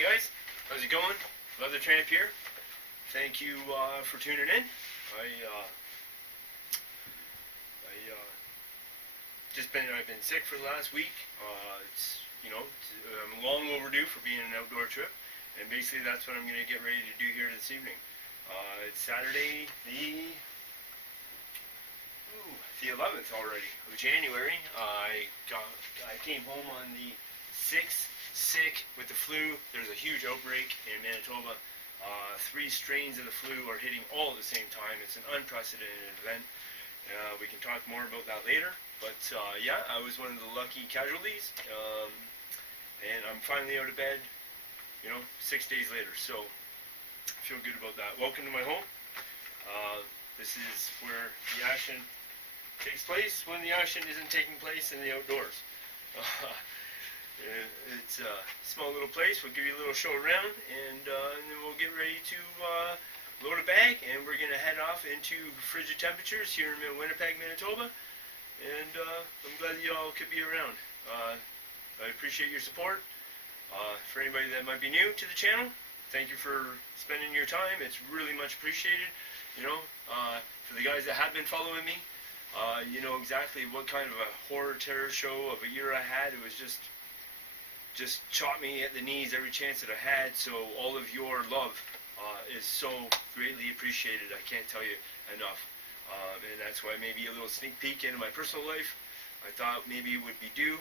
Hey guys, how's it going? Leather Tramp here. Thank you for tuning in. I've been sick for the last week. I'm long overdue for being an outdoor trip, and basically that's what I'm going to get ready to do here this evening. It's Saturday, the 11th already of January. I came home on the 6th, sick with the flu. There's a huge outbreak in Manitoba. 3 strains of the flu are hitting all at the same time. It's an unprecedented event. We can talk more about that later. But yeah, I was one of the lucky casualties, and I'm finally out of bed, 6 days later. So I feel good about that. Welcome to my home. This is where the action takes place when the action isn't taking place in the outdoors. It's a small little place. We'll give you a little show around, and then we'll get ready to load a bag, and we're going to head off into frigid temperatures here in Winnipeg, Manitoba. And I'm glad you all could be around. I appreciate your support. For anybody that might be new to the channel, thank you for spending your time. It's really much appreciated. For the guys that have been following me, you know exactly what kind of a horror terror show of a year I had. It was just chopped me at the knees every chance that I had. So all of your love is so greatly appreciated. I can't tell you enough. And that's why maybe a little sneak peek into my personal life I thought maybe would be due.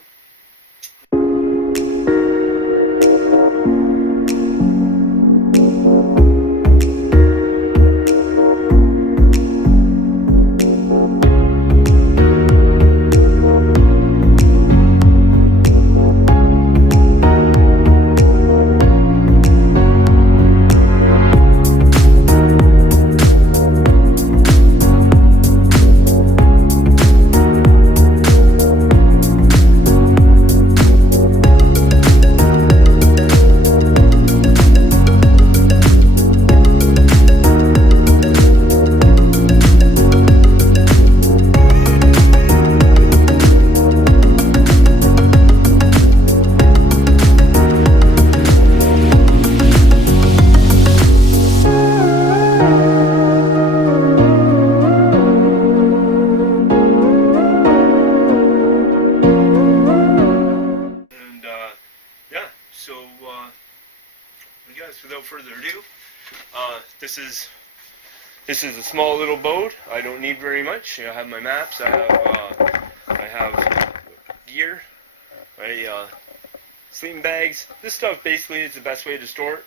Without further ado, this is a small little boat. I don't need very much. I have my maps. I have gear, sleeping bags. This stuff basically is the best way to store it,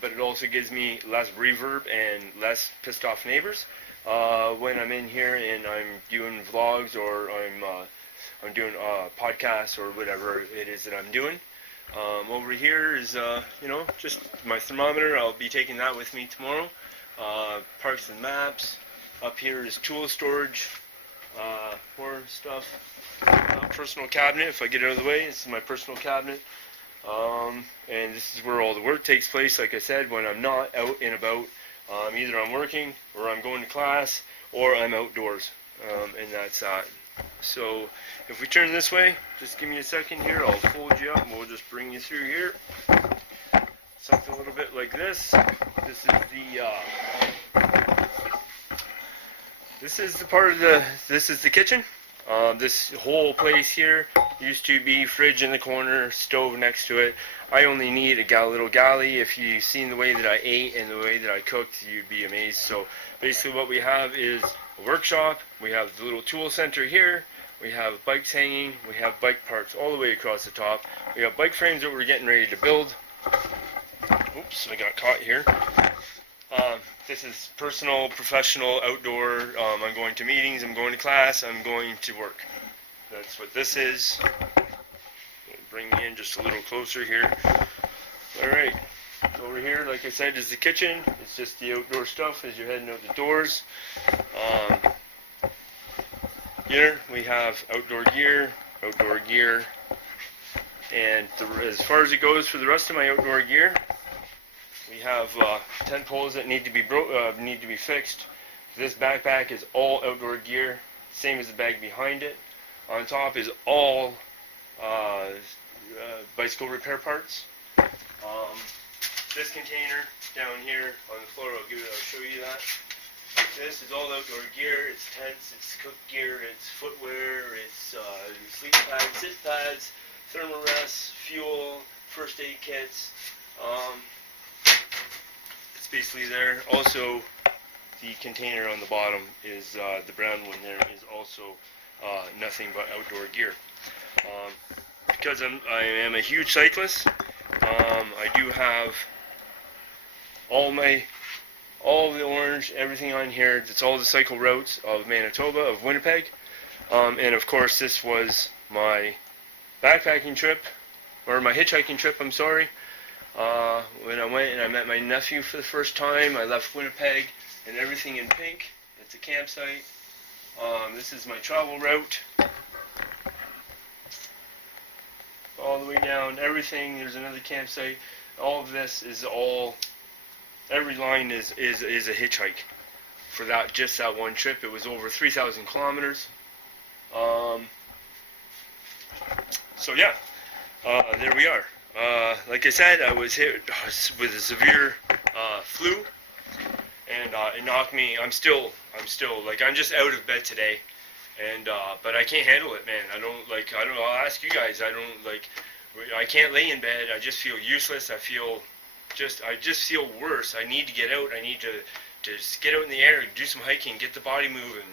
but it also gives me less reverb and less pissed off neighbors when I'm in here and I'm doing vlogs, or I'm doing podcasts, or whatever it is that I'm doing. Over here is, just my thermometer. I'll be taking that with me tomorrow. Parks and maps. Up here is tool storage, more stuff. Personal cabinet, if I get out of the way. This is my personal cabinet. And this is where all the work takes place, like I said, when I'm not out and about. Either I'm working, or I'm going to class, or I'm outdoors. And that's that. So if we turn this way, just give me a second here, I'll fold you up and we'll just bring you through here. Something a little bit like this. This is the kitchen. This whole place here used to be fridge in the corner, stove next to it. I only need a little galley. If you've seen the way that I ate and the way that I cooked, you'd be amazed. So basically what we have is a workshop. We have the little tool center here. We have bikes hanging. We have bike parts all the way across the top. We have bike frames that we're getting ready to build. Oops, I got caught here. This is personal, professional, outdoor. I'm going to meetings, I'm going to class, I'm going to work. That's what this is. Bring you in just a little closer here. Alright, over here, like I said, is the kitchen. It's just the outdoor stuff as you're heading out the doors. Here we have outdoor gear, and as far as it goes for the rest of my outdoor gear, we have tent poles that need to be fixed. This backpack is all outdoor gear, same as the bag behind it. On top is all bicycle repair parts. This container down here on the floor, I'll show you that. This is all outdoor gear. It's tents, it's cook gear, it's footwear, it's sleep pads, sit pads, thermal rests, fuel, first aid kits. It's basically there. Also, the container on the bottom is the brown one there is also nothing but outdoor gear. Because I am a huge cyclist, I do have all the orange, everything on here. It's all the cycle routes of Manitoba, of Winnipeg, and of course this was my backpacking trip, or my hitchhiking trip, I'm sorry. When I went and I met my nephew for the first time, I left Winnipeg and everything in pink. It's a campsite. This is my travel route. All the way down, everything, there's another campsite. All of this is every line is a hitchhike for just that one trip. It was over 3,000 kilometers. So yeah, there we are. Like I said, I was hit with a severe flu, and it knocked me. I'm still like, I'm just out of bed today, and but I can't handle it, man. I'll ask you guys. I can't lay in bed. I just feel useless. I just feel worse. I need to get out. I need to just get out in the air, do some hiking, get the body moving,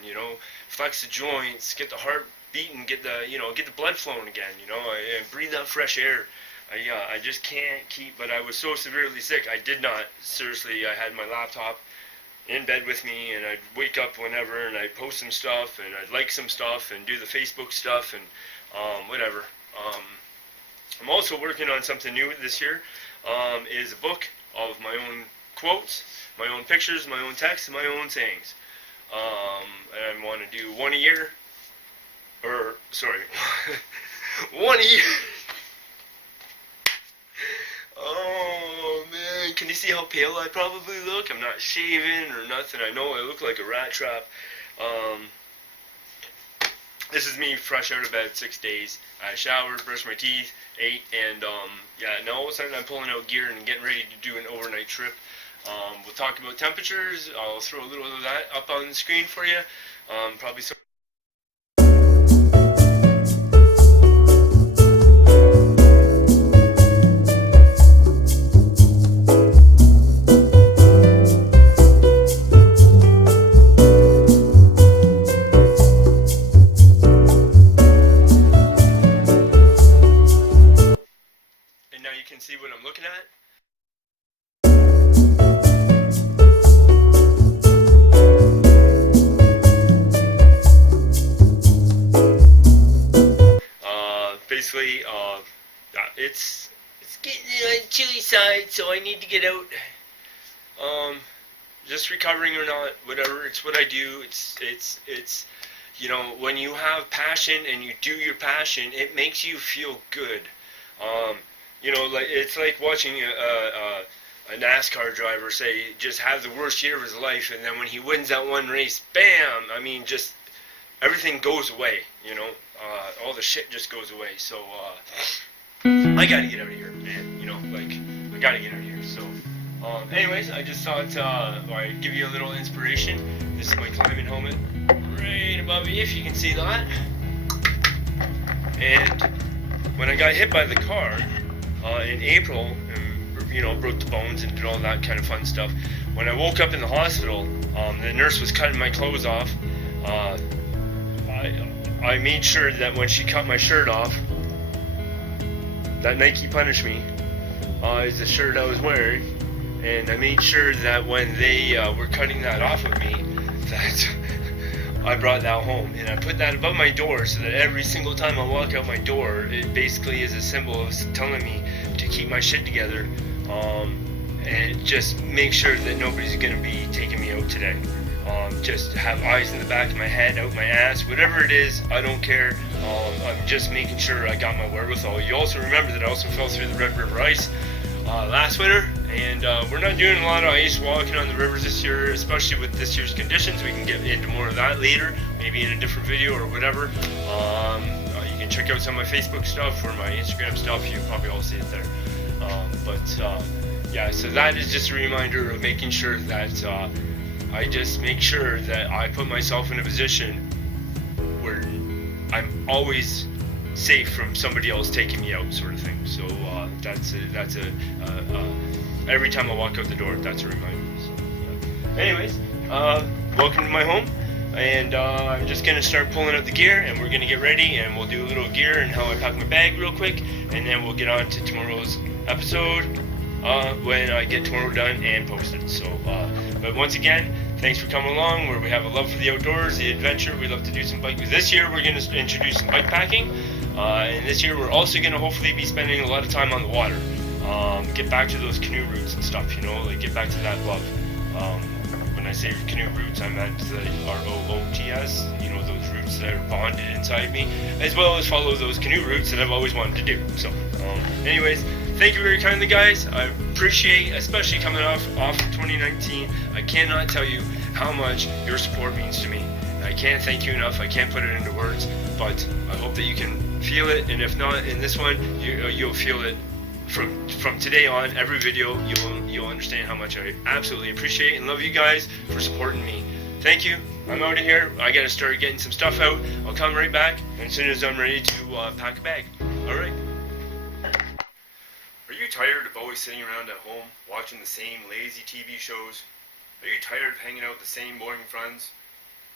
flex the joints, get the heart beating, get the blood flowing again, and breathe that fresh air. I just can't keep, but I was so severely sick, I did not, seriously, I had my laptop in bed with me, and I'd wake up whenever, and I'd post some stuff, and I'd like some stuff, and do the Facebook stuff, and whatever. I'm also working on something new this year, is a book of my own quotes, my own pictures, my own text, and my own sayings. And I want to do one a year, one a year. Oh man, can you see how pale I probably look? I'm not shaving or nothing. I know I look like a rat trap. This is me fresh out of bed, 6 days. I showered, brushed my teeth, ate, and yeah, now all of a sudden I'm pulling out gear and getting ready to do an overnight trip. We'll talk about temperatures. I'll throw a little of that up on the screen for you. Probably some. See what I'm looking at. Basically, it's getting on the chilly side, so I need to get out. Just recovering or not, whatever. It's what I do. It's when you have passion and you do your passion, it makes you feel good. It's like watching a NASCAR driver say just have the worst year of his life, and then when he wins that one race, bam! I mean, just everything goes away. All the shit just goes away. So I gotta get out of here, man. I gotta get out of here. So, anyways, I just thought I'd give you a little inspiration. This is my climbing helmet right above me, if you can see that. And when I got hit by the car in April, and broke the bones and did all that kind of fun stuff. When I woke up in the hospital, the nurse was cutting my clothes off. I made sure that when she cut my shirt off, that Nike Punish Me is the shirt I was wearing, and I made sure that when they were cutting that off of me, that I brought that home, and I put that above my door so that every single time I walk out my door, it basically is a symbol of telling me to keep my shit together, and just make sure that nobody's going to be taking me out today. Just have eyes in the back of my head, out my ass, whatever it is, I don't care. I'm just making sure I got my wherewithal. You also remember that I also fell through the Red River ice last winter, and we're not doing a lot of ice walking on the rivers this year, especially with this year's conditions. We can get into more of that later, maybe in a different video or whatever. You can check out some of my Facebook stuff or my Instagram stuff. You probably all see it there. Yeah, so that is just a reminder of making sure that I just make sure that I put myself in a position where I'm always safe from somebody else taking me out, sort of thing. So that's every time I walk out the door, that's a reminder. So, yeah. Anyways, welcome to my home, and I'm just gonna start pulling out the gear, and we're gonna get ready, and we'll do a little gear and how I pack my bag real quick, and then we'll get on to tomorrow's episode when I get tomorrow done and posted. So, but once again, thanks for coming along. Where we have a love for the outdoors, the adventure. We love to do some biking. This year we're gonna introduce some bike packing. And this year we're also going to hopefully be spending a lot of time on the water. Get back to those canoe routes and stuff, you know, like get back to that love. When I say canoe routes, I meant the ROOTS, you know, those routes that are bonded inside me, as well as follow those canoe routes that I've always wanted to do. So, anyways, thank you very kindly, guys. I appreciate, especially coming off 2019. I cannot tell you how much your support means to me. I can't thank you enough. I can't put it into words, but I hope that you can feel it, and if not in this one, you'll feel it from today on. Every video, you'll understand how much I absolutely appreciate and love you guys for supporting me. Thank you. I'm out of here. I gotta start getting some stuff out. I'll come right back as soon as I'm ready to pack a bag. All right. Are you tired of always sitting around at home watching the same lazy TV shows? Are you tired of hanging out with the same boring friends?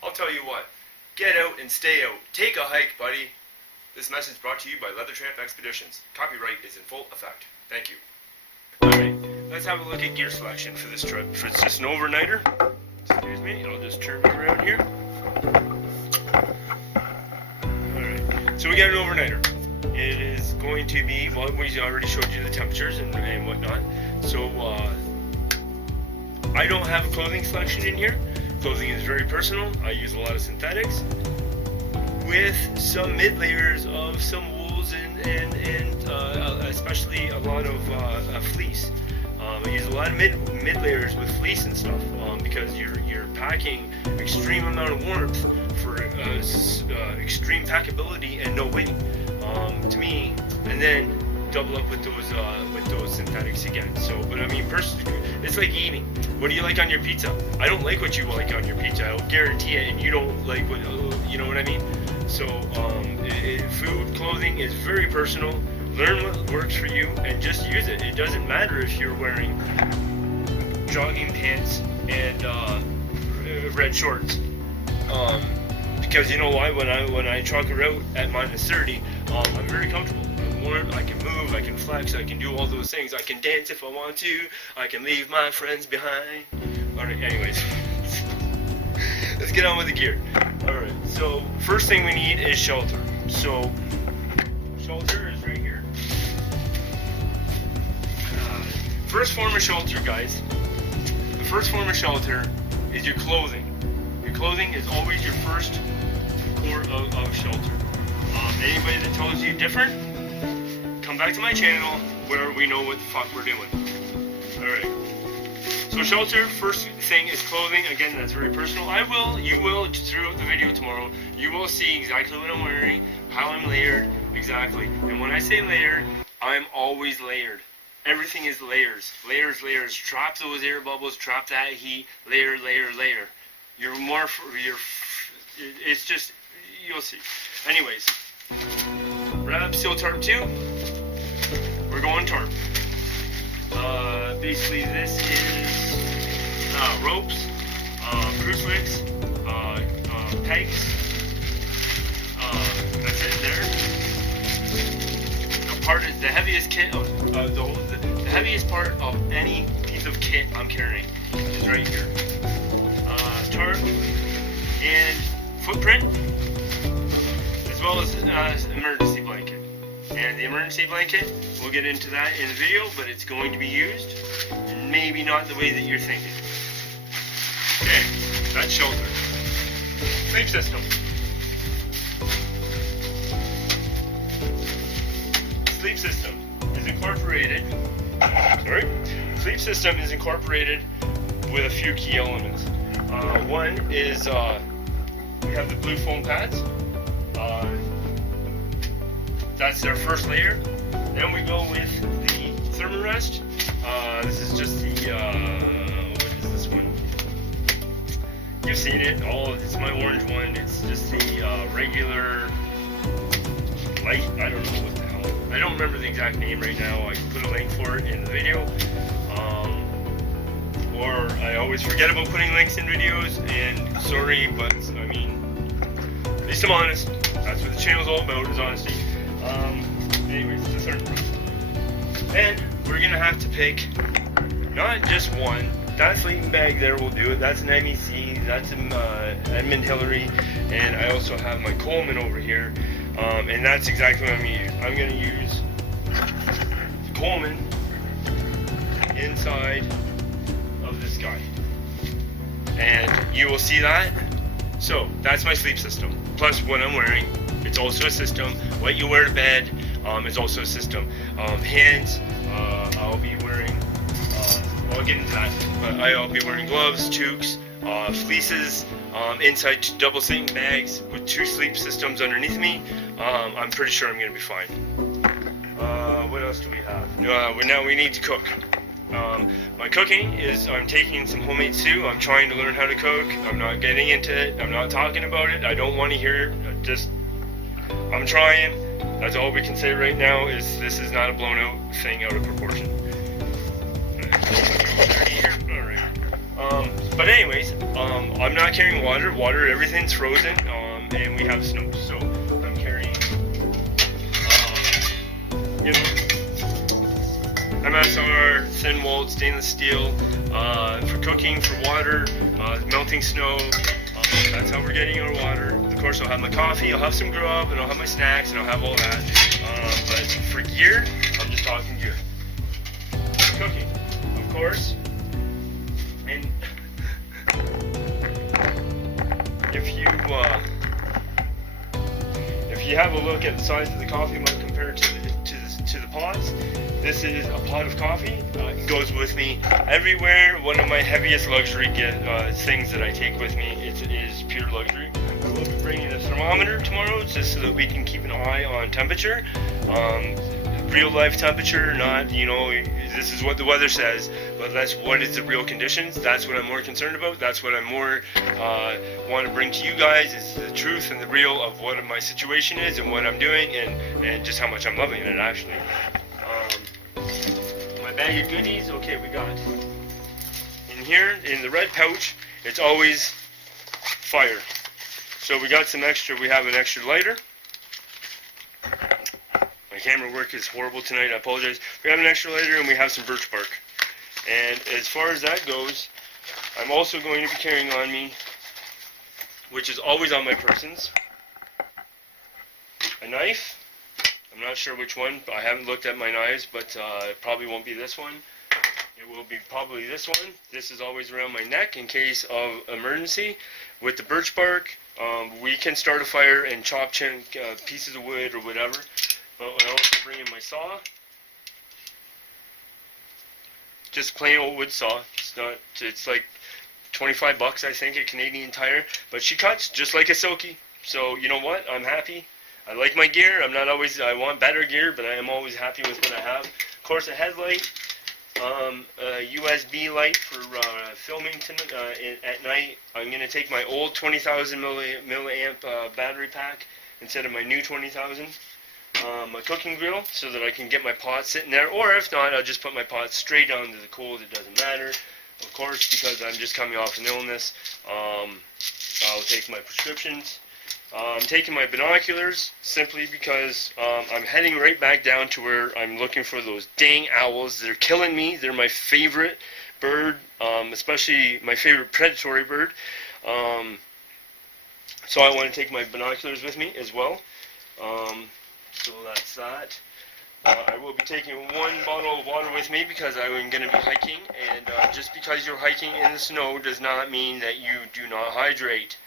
I'll tell you what. Get out and stay out. Take a hike, buddy. This message brought to you by Leather Tramp Expeditions. Copyright is in full effect. Thank you. Alright, let's have a look at gear selection for this trip. It's just an overnighter. Excuse me, I'll just turn me around here. Alright, so we got an overnighter. It is going to be, well, we already showed you the temperatures and whatnot. So, I don't have a clothing selection in here. Clothing is very personal. I use a lot of synthetics, with some mid layers of some wools and especially a lot of fleece. I use a lot of mid layers with fleece and stuff because you're packing extreme amount of warmth for extreme packability and no weight. To me, and then double up with those synthetics again. So, but I mean, it's like eating. What do you like on your pizza? I don't like what you like on your pizza. I'll guarantee it, and you don't like what you know what I mean. So, food, clothing is very personal. Learn what works for you and just use it. It doesn't matter if you're wearing jogging pants and red shorts. Because you know why? When I truck her out at -30, I'm very comfortable. I'm warm. I can move. I can flex. I can do all those things. I can dance if I want to. I can leave my friends behind. All right. Anyways. Let's get on with the gear. Alright, so first thing we need is shelter. So, shelter is right here. First form of shelter, guys. The first form of shelter is your clothing. Your clothing is always your first port of shelter. Anybody that tells you different, come back to my channel where we know what the fuck we're doing. Alright. So shelter, first thing is clothing. Again, that's very personal. You will, throughout the video tomorrow, you will see exactly what I'm wearing, how I'm layered, exactly. And when I say layered, I'm always layered. Everything is layers. Layers, layers. Trap those air bubbles, trap that heat, layer, layer, layer. It's just, you'll see. Anyways, grab steel tarp 2. We're going tarp. Basically this is ropes, cruise links, pegs. That's it there. The heaviest kit of the heaviest part of any piece of kit I'm carrying is right here. Tarp and footprint, as well as emergency blanket. And the emergency blanket, we'll get into that in the video, but it's going to be used, maybe not the way that you're thinking. Okay, that's shelter. Sleep system. Sleep system is incorporated. Sleep system is incorporated with a few key elements. One is we have the blue foam pads. That's their first layer. Then we go with the rest. This is just the, what is this one? You've seen it, it's my orange one. It's just the regular light, I don't know what the hell. I don't remember the exact name right now. I can put a link for it in the video. Or I always forget about putting links in videos, and sorry, but I mean, at least I'm honest. That's what the channel's all about, is honesty. Anyways, it's a certain price. And we're gonna have to pick not just one. That sleeping bag there will do it. That's an MEC, that's an Edmund Hillary, and I also have my Coleman over here. And that's exactly what I'm gonna use. I'm gonna use Coleman inside of this guy. And you will see that. So that's my sleep system. Plus what I'm wearing, it's also a system. What you wear to bed is also a system. Hands, I'll be wearing, well, I'll get into that, but I'll be wearing gloves, toques, fleeces, inside double sleeping bags with 2 sleep systems underneath me. I'm pretty sure I'm going to be fine. What else do we have? Now we need to cook. My cooking is, I'm taking some homemade stew. I'm trying to learn how to cook. I'm not getting into it. I'm not talking about it. I don't want to hear it. I'm trying. That's all we can say right now, is this is not a blown out thing out of proportion. But anyways, I'm not carrying water, everything's frozen, and we have snow, so I'm carrying, MSR, thin-walled stainless steel, for cooking, for water, melting snow. That's how we're getting our water. Of course, I'll have my coffee, I'll have some grub, and I'll have my snacks, and I'll have all that. But for gear, I'm just talking gear. Cooking, of course. And if you have a look at the size of the coffee mug compared to the pots, this is a pot of coffee. It goes with me everywhere. One of my heaviest luxury things that I take with me is pure luxury. I will be bringing a thermometer tomorrow, just so that we can keep an eye on temperature. Real life temperature, not, this is what the weather says, but that's what is the real conditions. That's what I'm more concerned about. That's what I'm more want to bring to you guys, is the truth and the real of what my situation is and what I'm doing, and just how much I'm loving it, actually. My bag of goodies, okay, we got in here, in the red pouch, it's always fire. So we got some extra, we have an extra lighter. My camera work is horrible tonight, I apologize. We have an extra lighter, and we have some birch bark. And as far as that goes, I'm also going to be carrying on me, which is always on my persons, a knife. I'm not sure which one. I haven't looked at my knives, but it probably won't be this one. It will be probably this one. This is always around my neck in case of emergency. With the birch bark, we can start a fire and chop pieces of wood or whatever. But I also bring in my saw. Just plain old wood saw. It's like 25 bucks, I think, at Canadian Tire. But she cuts just like a Silky. So you know what? I'm happy. I like my gear. I want better gear, but I am always happy with what I have. Of course, a headlight, a USB light for filming at night. I'm going to take my old 20,000 milliamp battery pack instead of my new 20,000. My cooking grill, so that I can get my pot sitting there, or if not, I'll just put my pot straight down to the cold. It doesn't matter, of course, because I'm just coming off an illness. I'll take my prescriptions. I'm taking my binoculars simply because I'm heading right back down to where I'm looking for those dang owls. They're killing me. They're my favorite bird, especially my favorite predatory bird. So I want to take my binoculars with me as well. So that's that. I will be taking 1 bottle of water with me because I'm going to be hiking, and just because you're hiking in the snow does not mean that you do not hydrate.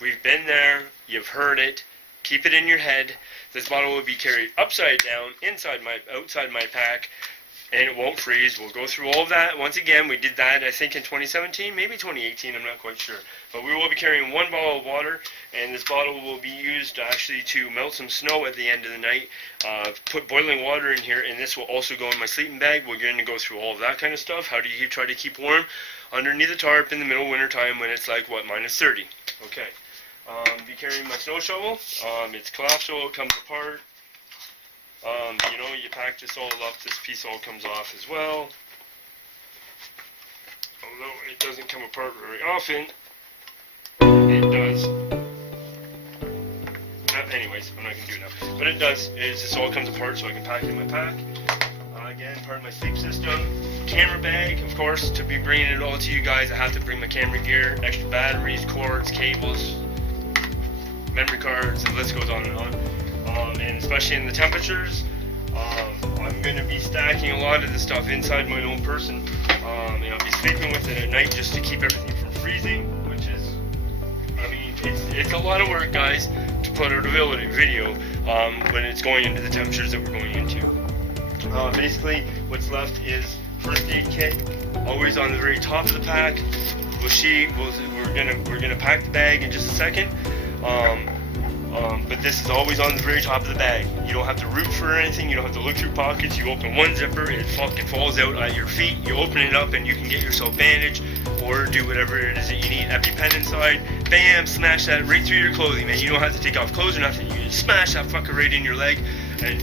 We've been there, you've heard it, keep it in your head. This bottle will be carried upside down, outside my pack, and it won't freeze. We'll go through all of that. Once again, we did that, I think, in 2017, maybe 2018, I'm not quite sure. But we will be carrying 1 bottle of water, and this bottle will be used actually to melt some snow at the end of the night. Put boiling water in here, and this will also go in my sleeping bag. We're going to go through all of that kind of stuff. How do you try to keep warm underneath the tarp in the middle of winter time when it's like, what, minus 30? Okay. Be carrying my snow shovel. It's collapsible, it comes apart. You know, you pack this all up, this piece all comes off as well. Although it doesn't come apart very often, it does. Anyways, I'm not going to do it now. But it does, is this all comes apart so I can pack it in my pack. Again, part of my sleep system. Camera bag, of course, to be bringing it all to you guys, I have to bring my camera gear, extra batteries, cords, cables, memory cards, the list goes on and on. And especially in the temperatures, I'm going to be stacking a lot of the stuff inside my own person, and I'll be sleeping with it at night just to keep everything from freezing, which is, I mean, it's a lot of work, guys, to put out a video when it's going into the temperatures that we're going into. Basically, what's left is first aid kit, always on the very top of the pack. We're gonna pack the bag in just a second. But this is always on the very top of the bag. You don't have to root for anything. You don't have to look through pockets. You open one zipper, it fucking falls out at your feet. You open it up and you can get yourself bandaged or do whatever it is that you need. EpiPen inside, bam, smash that right through your clothing, man. You don't have to take off clothes or nothing. You just smash that fucker right in your leg. And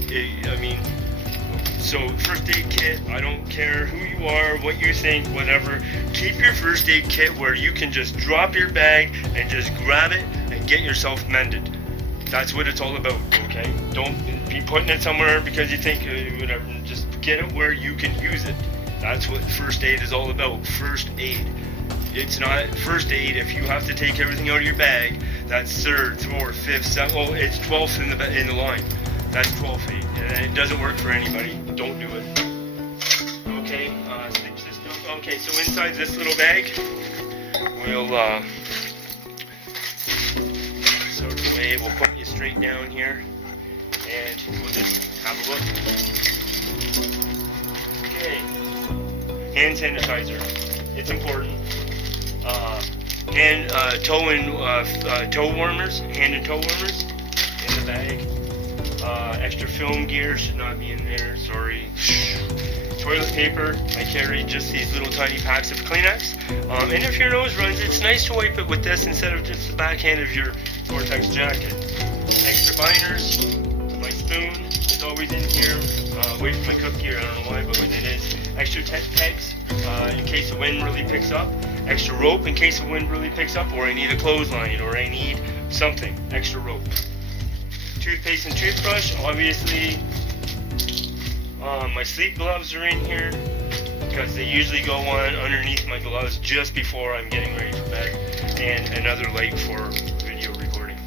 so first aid kit, I don't care who you are, what you think, whatever. Keep your first aid kit where you can just drop your bag and just grab it and get yourself mended. That's what it's all about, okay? Don't be putting it somewhere because you think whatever. Just get it where you can use it. That's what first aid is all about. First aid. It's not first aid if you have to take everything out of your bag. That's third, fourth, fifth, seventh. Oh, it's 12th in the line. That's 12th aid, and it doesn't work for anybody. Don't do it. Okay, sleep system. Okay, so inside this little bag, we'll sort of way. We'll put you straight down here, and we'll just have a look. Okay, hand sanitizer. It's important. And toe warmers, hand and toe warmers in the bag. Extra film gear should not be in there, sorry. Toilet paper, I carry just these little tiny packs of Kleenex. And if your nose runs, it's nice to wipe it with this instead of just the backhand of your Gore-Tex jacket. Extra binders, my spoon is always in here, away from my cook gear, I don't know why, but it is. Extra tent pegs, in case the wind really picks up. Extra rope in case the wind really picks up, or I need a clothesline, or I need something, extra rope. Toothpaste and toothbrush, obviously. My sleep gloves are in here because they usually go on underneath my gloves just before I'm getting ready for bed, and another light for video recording.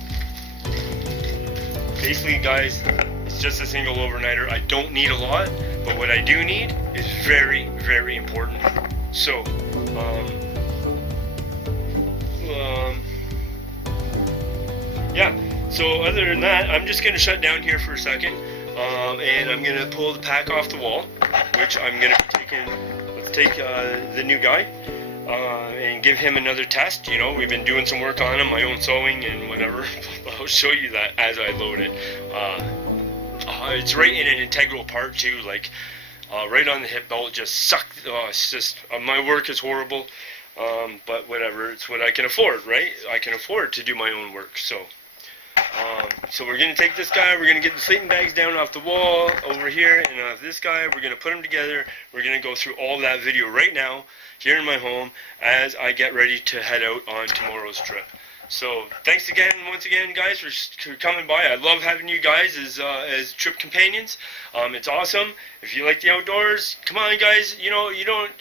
Basically, guys, it's just a single overnighter. I don't need a lot, but what I do need is very, very important. So, yeah. So other than that, I'm just going to shut down here for a second, and I'm going to pull the pack off the wall, which I'm going to be taking. Let's take the new guy and give him another test. You know, we've been doing some work on him, my own sewing and whatever. I'll show you that as I load it. It's right in an integral part too, like right on the hip belt. Just sucked. It's just my work is horrible, but whatever. It's what I can afford, right? I can afford to do my own work, so. So we're going to take this guy, we're going to get the sleeping bags down off the wall over here, and this guy, we're going to put them together. We're going to go through all that video right now, here in my home, as I get ready to head out on tomorrow's trip. So thanks again, once again, guys, for coming by. I love having you guys as trip companions. It's awesome. If you like the outdoors, come on, guys, you don't...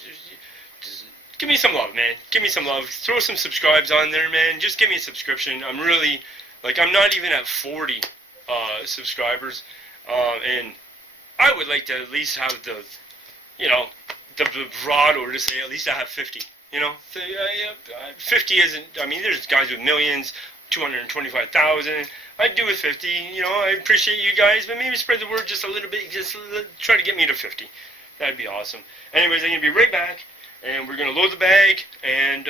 Just give me some love, man. Give me some love. Throw some subscribes on there, man. Just give me a subscription. I'm really... Like, I'm not even at 40 subscribers, and I would like to at least have the bravado to say at least I have 50, 50 isn't, I mean, there's guys with millions, 225,000, I'd do with 50, I appreciate you guys, but maybe spread the word just a little bit, try to get me to 50. That'd be awesome. Anyways, I'm going to be right back, and we're going to load the bag, and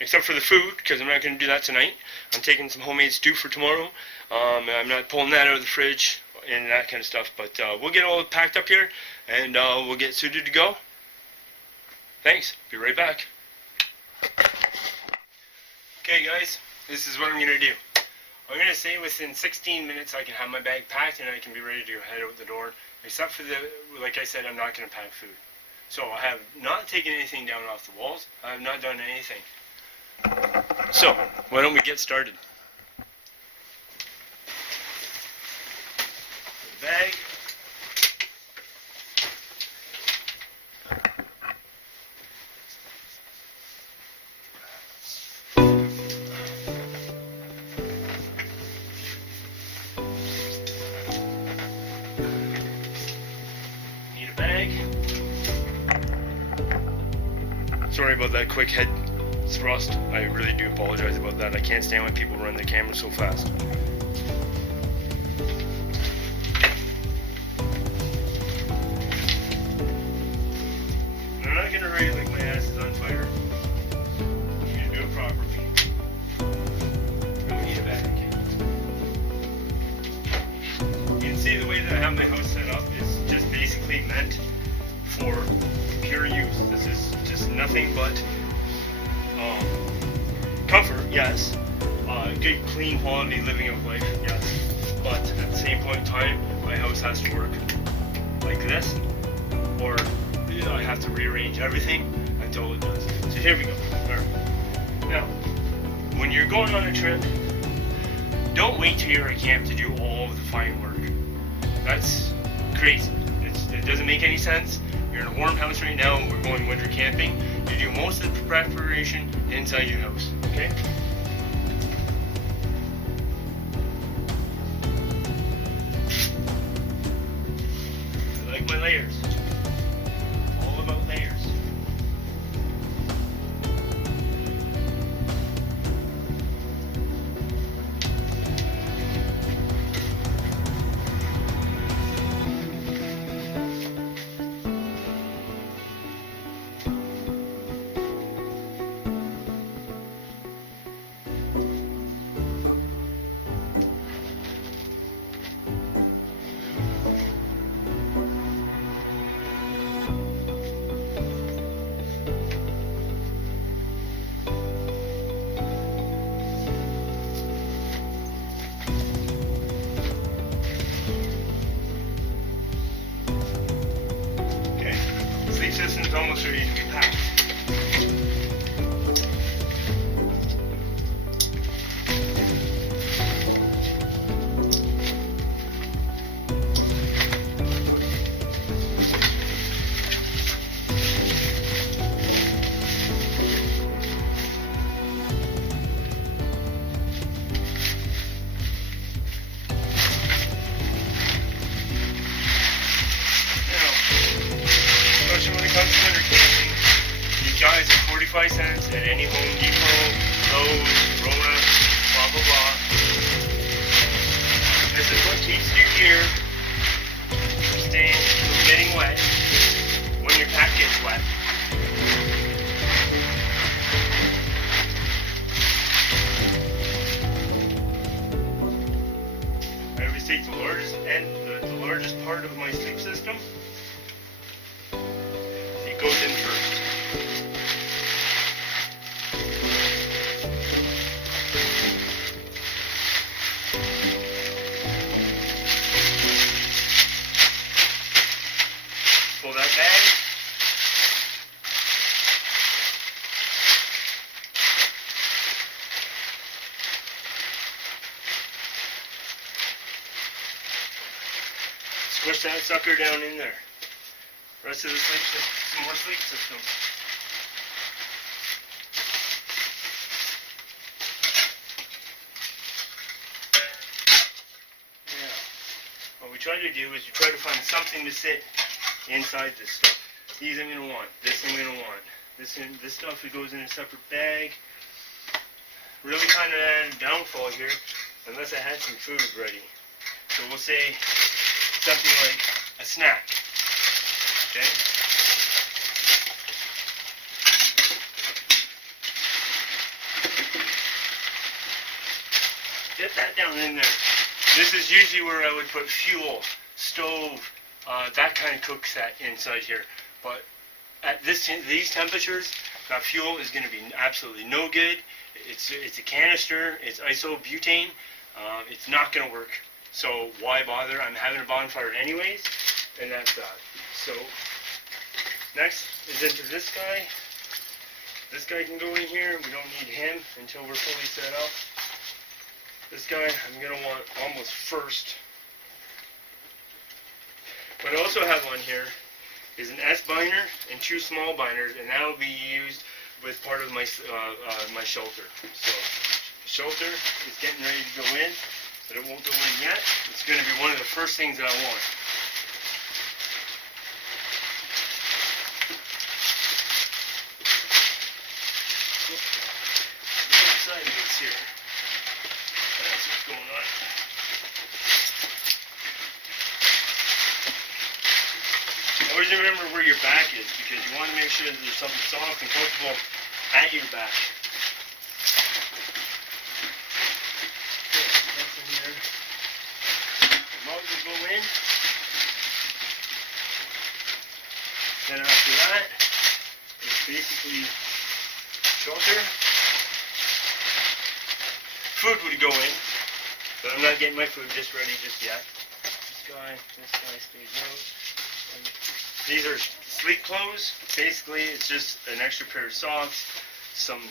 except for the food, because I'm not going to do that tonight. I'm taking some homemade stew for tomorrow. I'm not pulling that out of the fridge and that kind of stuff, but we'll get all packed up here, and we'll get suited to go. Thanks. Be right back. Okay, guys, this is what I'm going to do. I'm going to say within 16 minutes I can have my bag packed and I can be ready to head out the door. Except for like I said, I'm not going to pack food. So I have not taken anything down off the walls. I have not done anything. So, why don't we get started? The bag. Sorry about that quick head thrust. I really do apologize about that. I can't stand when people run the camera so fast. I'm not gonna hurry like my ass is on fire. I'm gonna do it properly. We need a bag. You can see the way that I have my house set up is just basically meant for pure use. This is just nothing but comfort, yes. Good, clean, quality living of life, yes. But at the same point in time, my house has to work like this, or I have to rearrange everything until it does. So here we go. Alright. Now, when you're going on a trip, don't wait till you're at camp to do all of the fine work. That's crazy. It doesn't make any sense. You're in a warm house right now and we're going winter camping. You do most of the preparation inside your house, okay? I like my layers. All about layers. System's almost ready to be packed. When it comes to winter camping, you guys are 45 cents at any Home Depot, Lowe's, Rona, blah blah blah. This is what keeps your gear from getting wet when your pack gets wet. I always take the largest part of my sleep system. Goes in first. Pull that bag. Squish that sucker down in there. Rest of the sleep system, some more sleep system. Yeah. What we try to do is we try to find something to sit inside this stuff. These I'm going to want. This I'm going to want. This stuff it goes in a separate bag. Really kind of had a downfall here, unless I had some food ready. So we'll say something like a snack. Okay. Get that down in there. This is usually where I would put fuel, stove, that kind of cook set inside here. But at these temperatures, that fuel is going to be absolutely no good. It's a canister. It's isobutane. It's not going to work. So why bother? I'm having a bonfire anyways, and that's that. So next is into this guy. This guy can go in here. We don't need him until we're fully set up. This guy I'm going to want almost first. What I also have on here is an S binder and 2 small binders, and that will be used with part of my my shelter. So shelter is getting ready to go in, but it won't go in yet. It's going to be one of the first things that I want. Side bits here. That's what's going on. Always remember where your back is, because you want to make sure that there's something soft and comfortable at your back. Okay, that's in there. The mug will go in. Then after that, it's basically shelter. Food would go in, but I'm not getting my food just ready just yet. This guy stays out. And these are sleep clothes. Basically, it's just an extra pair of socks, some,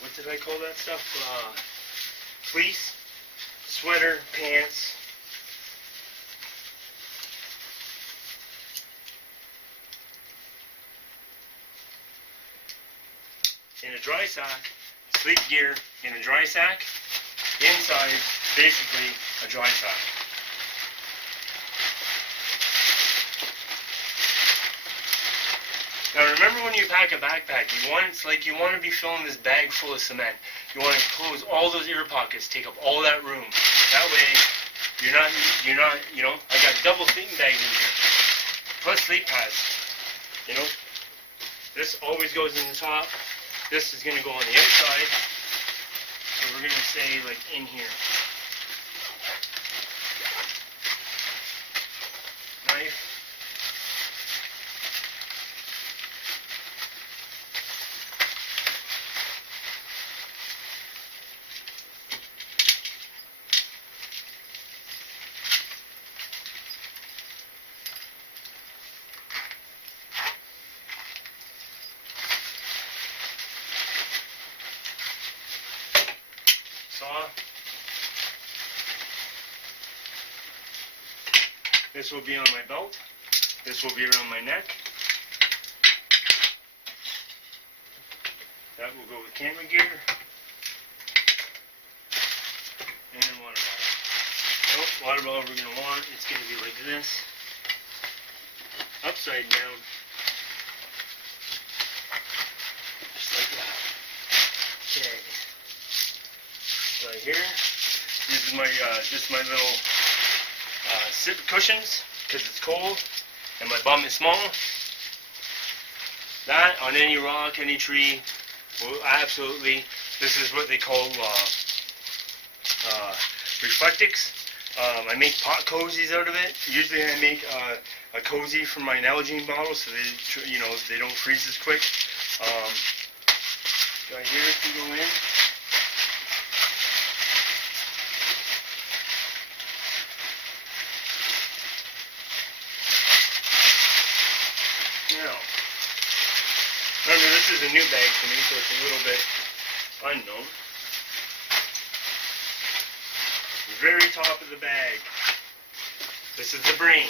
what did I call that stuff? Fleece, sweater, pants. In a dry sack, sleep gear in a dry sack, inside basically a dry sack. Now remember, when you pack a backpack, you want to be filling this bag full of cement. You want to close all those ear pockets, take up all that room. That way, you're not, you know, I got double sleeping bags in here, plus sleep pads. You know, this always goes in the top. This is going to go on the outside, so we're going to say like in here. Knife. Saw. This will be on my belt. This will be around my neck. That will go with camera gear. And water bottle. Oh, water bottle we're going to want, it's going to be like this. Upside down. Just like that. Okay. Right here. This is my just my little sit cushions, because it's cold and my bum is small. That on any rock, any tree, will absolutely. This is what they call reflectics. I make pot cozies out of it. Usually I make a cozy from my Nalgene bottle, so they don't freeze as quick. Right here can go in. Now, remember, this is a new bag to me, so it's a little bit unknown. The very top of the bag. This is the brain.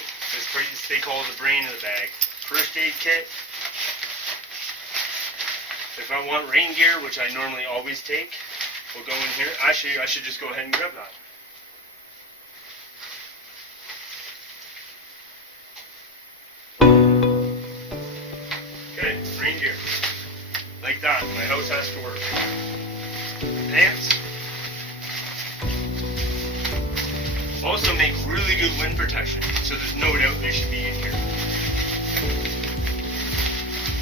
They call it the brain of the bag. First aid kit. If I want rain gear, which I normally always take, will go in here. Actually, I should just go ahead and grab that. Okay, rain gear. Like that. My house has to work. Pants. also make really good wind protection, so there's no doubt they should be in here.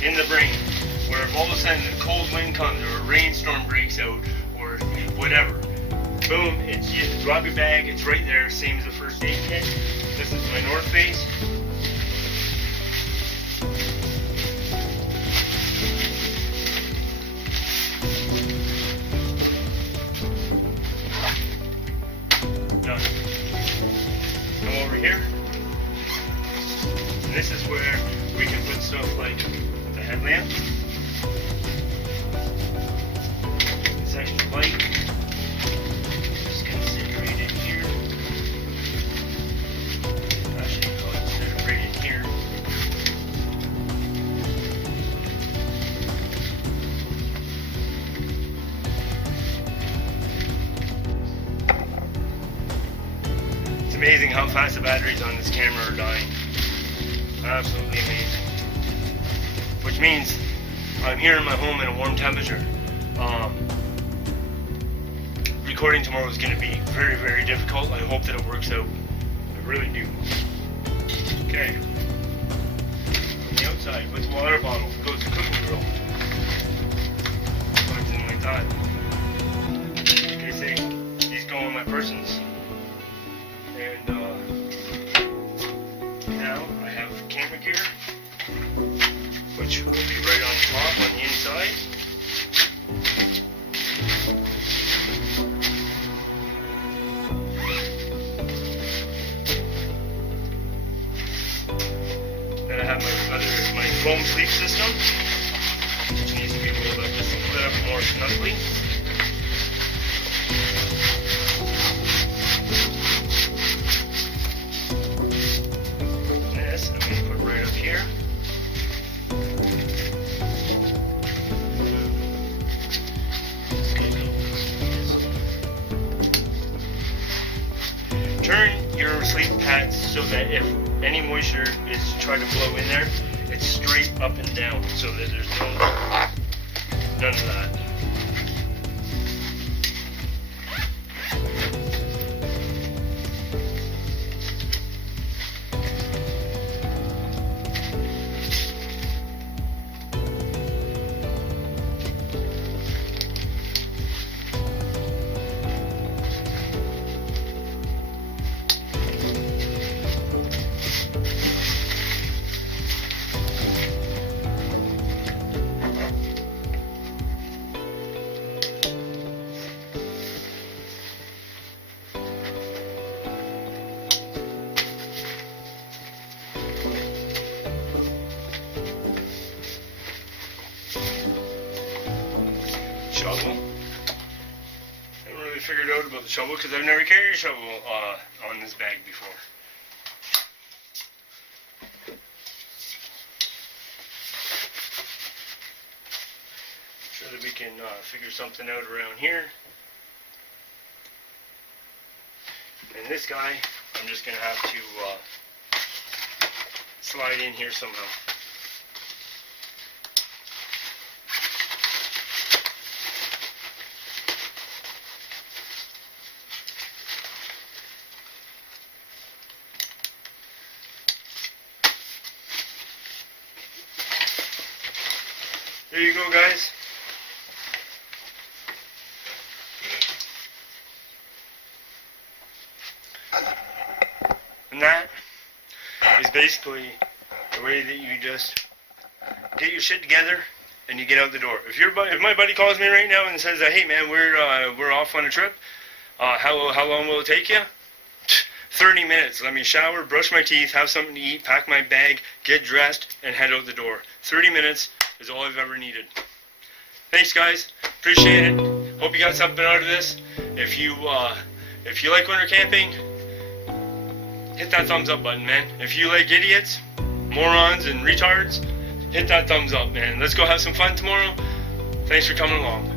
In the brain, where if all of a sudden a cold wind comes or a rainstorm breaks out or whatever, boom, it's you just drop your bag, it's right there, same as the first aid kit. This is my North Face. Done. Come over here. And this is where we can put stuff like the headlamp. This extra light. Just gonna sit right in here. Actually, I'll sit it right in here. It's amazing how fast the batteries on this camera are dying. Absolutely amazing. Which means I'm here in my home in a warm temperature. Recording tomorrow is going to be very, very difficult. I hope that it works out. I really do. Okay. On the outside, with the water bottle, goes the cooking grill. Something like that. They say these go on my persons. And now I have camera gear, which will be right on top on the inside. Then I have my foam sleep system, which needs to be rolled up just a little bit more snugly. This I'm going to put right up here. Turn your sleep pads so that if any moisture is trying to blow in there, it's straight up and down, so that there's none of that. Shovel. I haven't really figured out about the shovel because I've never carried a shovel on this bag before. Sure that we can figure something out around here. And this guy, I'm just going to have to slide in here somehow. There you go, guys. And that is basically the way that you just get your shit together and you get out the door. If my buddy calls me right now and says, "Hey man, we're off on a trip. How long will it take you?" 30 minutes. Let me shower, brush my teeth, have something to eat, pack my bag, get dressed, and head out the door. 30 minutes is all I've ever needed. Thanks, guys. Appreciate it. Hope you got something out of this. If you like winter camping, hit that thumbs up button, man. If you like idiots, morons, and retards, hit that thumbs up, man. Let's go have some fun tomorrow. Thanks for coming along.